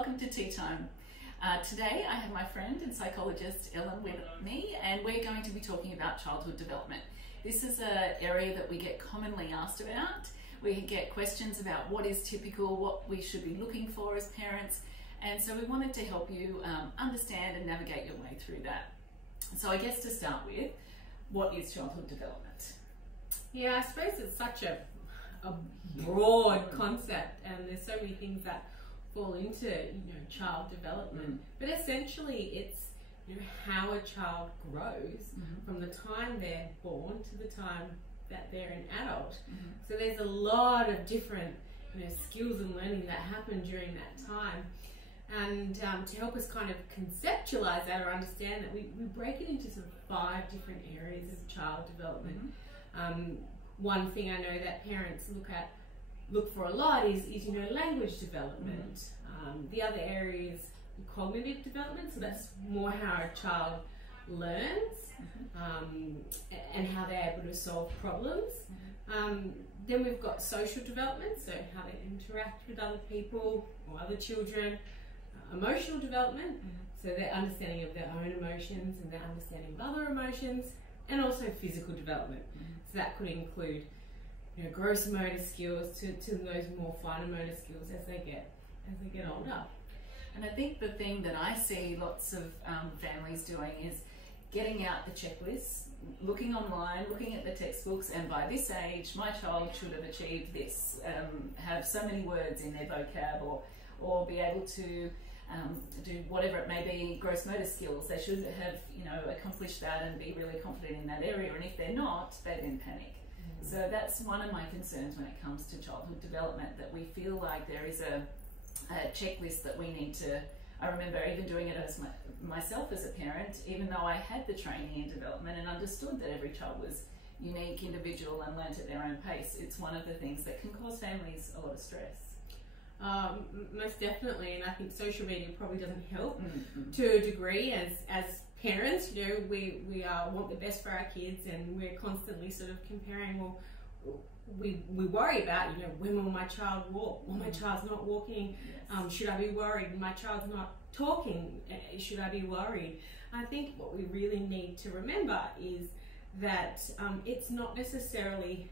welcome to Tea Time. Today I have my friend and psychologist Ellen with me, and we're going to be talking about childhood development. This is an area that we get commonly asked about. We get questions about what is typical, what we should be looking for as parents, and so we wanted to help you understand and navigate your way through that. So I guess to start with, what is childhood development? Yeah, I suppose it's such a broad concept, and there's so many things that fall into child development. But essentially, it's how a child grows from the time they're born to the time that they're an adult. So there's a lot of different skills and learning that happen during that time. And to help us kind of conceptualize that or understand that, we break it into sort of 5 different areas of child development. One thing I know that parents look for a lot is language development. The other area is cognitive development, so that's more how a child learns and how they're able to solve problems. Then we've got social development, so how they interact with other people or other children. Emotional development, so their understanding of their own emotions and their understanding of other emotions. And also physical development, so that could include gross motor skills to those more finer motor skills as they get older. And I think the thing that I see lots of families doing is getting out the checklists, looking online, looking at the textbooks, and by this age my child should have achieved this, have so many words in their vocab, or be able to do whatever it may be, gross motor skills. They should have accomplished that and be really confident in that area, and if they're not, they then panic. So that's one of my concerns when it comes to childhood development, that we feel like there is a checklist that we need to. I remember even doing it as myself as a parent, even though I had the training in development and understood that every child was unique, individual, and learnt at their own pace. It's one of the things that can cause families a lot of stress. Most definitely, and I think social media probably doesn't help to a degree. As parents, we want the best for our kids, and we're constantly sort of comparing. Well, we worry about when will my child walk? Well, my child's not walking. Should I be worried? My child's not talking. Should I be worried? I think what we really need to remember is that it's not necessarily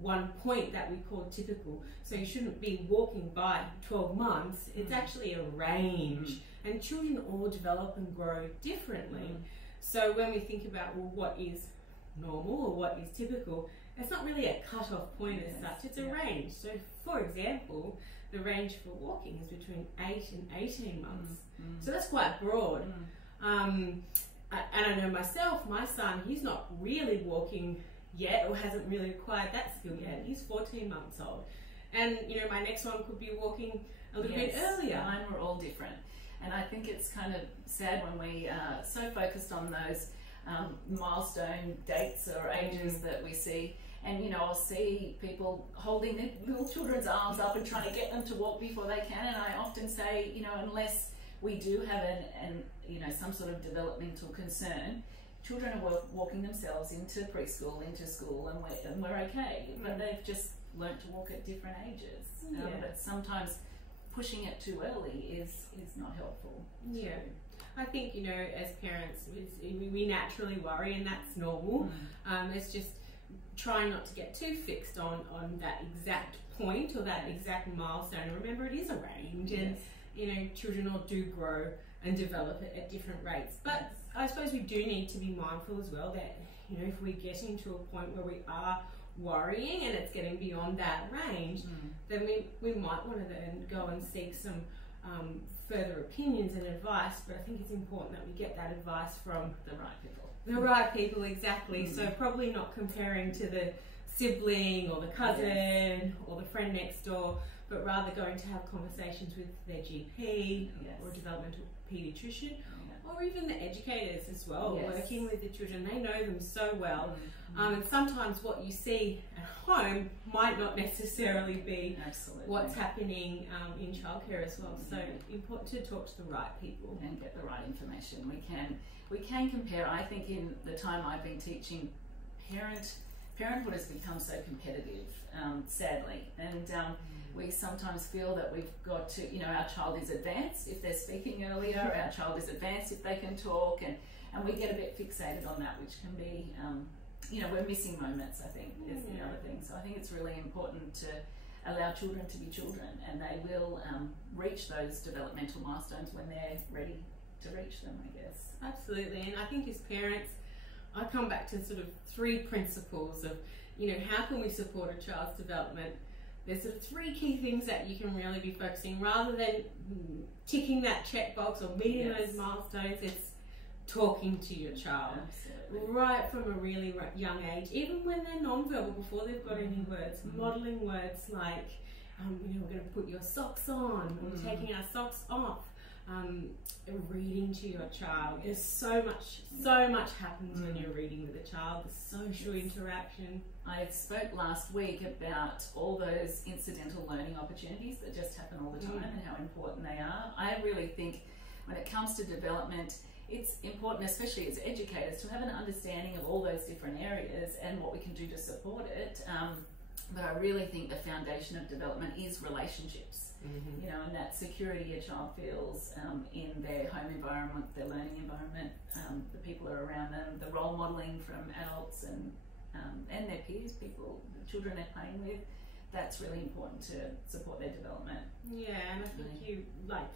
one point that we call typical. So you shouldn't be walking by 12 months. It's actually a range, and children all develop and grow differently. So when we think about, well, what is normal or what is typical, it's not really a cut-off point as such, it's a range. So for example, the range for walking is between 8 and 18 months. So that's quite broad. And I know myself, my son, he's not really walking yet, or hasn't really acquired that skill yet. He's 14 months old. And my next one could be walking a little bit earlier. Mine were all different. And I think it's kind of sad when we are so focused on those milestone dates or ages that we see. And I'll see people holding their little children's arms up and trying to get them to walk before they can. And I often say, unless we do have some sort of developmental concern, children are walking themselves into preschool, into school, and we're okay. But they've just learnt to walk at different ages. But sometimes pushing it too early is not helpful. Yeah. I think, as parents, we naturally worry, and that's normal. It's just trying not to get too fixed on that exact point or that exact milestone. Remember, it is a range, and children all do grow and develop at different rates. But I suppose we do need to be mindful as well that if we're getting to a point where we are worrying and it's getting beyond that range, then we might want to then go and seek some further opinions and advice. But I think it's important that we get that advice from the right people. The right people, exactly. So probably not comparing to the sibling or the cousin or the friend next door, but rather going to have conversations with their GP or a developmental paediatrician, or even the educators as well, working with the children. They know them so well. And sometimes what you see at home might not necessarily be what's happening in childcare as well. So important to talk to the right people and get the right information. We can compare. I think in the time I've been teaching parent parenthood has become so competitive, sadly, and we sometimes feel that we've got to, you know, our child is advanced if they're speaking earlier, our child is advanced if they can talk, and we get a bit fixated on that, which can be, you know, we're missing moments, I think, is the other thing. So I think it's really important to allow children to be children, and they will reach those developmental milestones when they're ready to reach them, I guess. Absolutely, and I think as parents, I come back to sort of 3 principles of, you know, how can we support a child's development. There's sort of 3 key things that you can really be focusing, rather than ticking that checkbox or meeting those milestones. It's talking to your child. Absolutely. Right from a really young age, even when they're non-verbal, before they've got any words, modelling words like, you know, we're going to put your socks on, or taking our socks off. Reading to your child. There's so much happens when you're reading with a child. The social interaction. I spoke last week about all those incidental learning opportunities that just happen all the time and how important they are. I really think when it comes to development, it's important, especially as educators, to have an understanding of all those different areas and what we can do to support it. But I really think the foundation of development is relationships. You know, and that security a child feels in their home environment, their learning environment, the people are around them, the role modelling from adults and their peers, people, the children they're playing with. That's really important to support their development. Yeah, and I think you like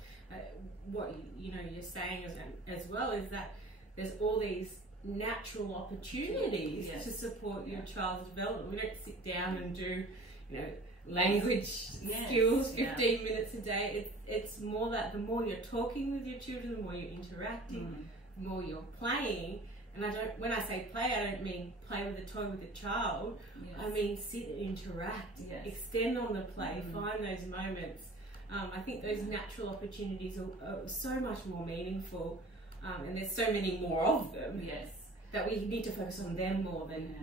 what you know you're saying as well is that there's all these natural opportunities to support your child's development. We don't sit down and do, you know, language skills 15 minutes a day. It's more that the more you're talking with your children, the more you're interacting, the more you're playing. And when I say play, I don't mean play with a toy with a child. I mean sit and interact, extend on the play, find those moments. I think those natural opportunities are so much more meaningful, and there's so many more of them that we need to focus on them more than...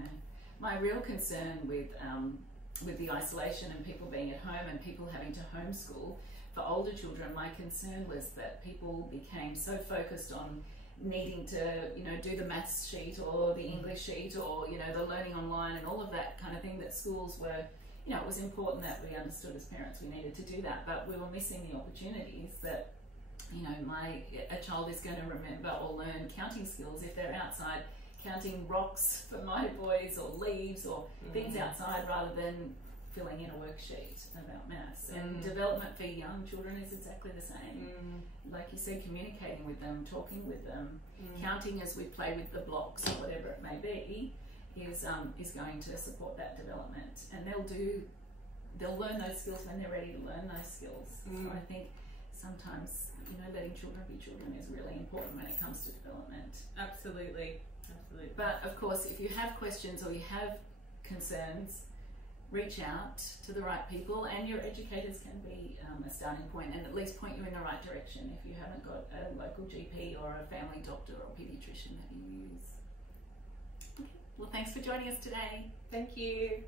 My real concern with the isolation and people being at home and people having to homeschool, for older children, my concern was that people became so focused on needing to, you know, do the maths sheet or the English sheet or, you know, the learning online and all of that kind of thing, that schools were, you know, it was important that we understood as parents we needed to do that, but we were missing the opportunities that, you know, a child is going to remember or learn counting skills if they're outside counting rocks for my boys or leaves or things outside, rather than filling in a worksheet about maths. And development for young children is exactly the same. Like you said, communicating with them, talking with them, counting as we play with the blocks or whatever it may be is going to support that development. And they'll learn those skills when they're ready to learn those skills. So I think sometimes, you know, letting children be children is really important when it comes to development. Absolutely. But of course, if you have questions or you have concerns, reach out to the right people, and your educators can be a starting point and at least point you in the right direction if you haven't got a local GP or a family doctor or paediatrician that you use. Okay. Well, thanks for joining us today. Thank you.